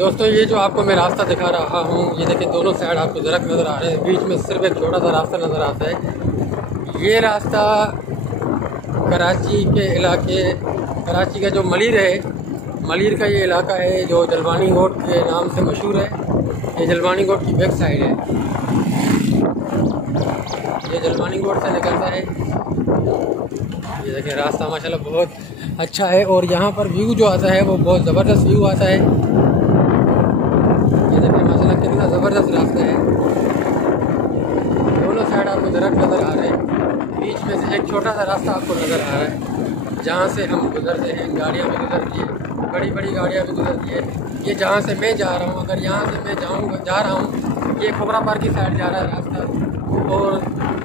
दोस्तों ये जो आपको मैं रास्ता दिखा रहा हूँ, ये देखिए दोनों साइड आपको दरख्त नज़र आ रहे हैं, बीच में सिर्फ एक छोटा सा रास्ता नज़र आता है। ये रास्ता कराची के इलाके, कराची का जो मलिर है, मलिर का ये इलाका है जो जलवानी गोट के नाम से मशहूर है। ये जलवानी गोट की बैक साइड है, ये जलवानी गोट से निकलता है। ये देखिए रास्ता माशाल्लाह बहुत अच्छा है और यहाँ पर व्यू जो आता है वो बहुत ज़बरदस्त व्यू आता है। ये देखिए माशाल्लाह कितना ज़बरदस्त रास्ता है। दोनों साइड आपको दरख्त नज़र आ रहे हैं, बीच में से एक छोटा सा रास्ता आपको नज़र आ रहा है जहाँ से हम गुजरते हैं। गाड़ियाँ भी गुजरती हैं, बड़ी बड़ी गाड़ियाँ भी गुजरती है। ये जहाँ से मैं जा रहा हूँ, अगर यहाँ से मैं जा रहा हूँ, ये खोखरा पार्क की साइड जा रहा है रास्ता, और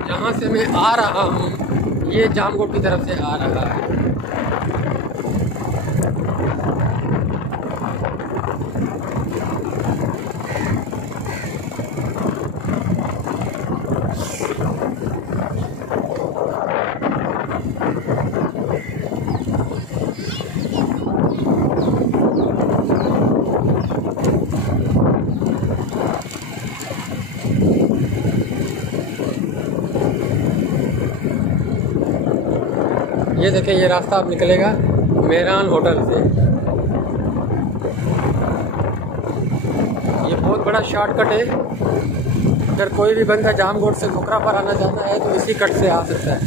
जहाँ से मैं आ रहा हूँ ये जामकोट की तरफ से आ रहा है। ये देखें, ये रास्ता आप निकलेगा मेहरान होटल से। ये बहुत बड़ा शॉर्टकट है, अगर कोई भी बंदा जामकोट से खोखरा पर आना चाहता है तो इसी कट से आ सकता है।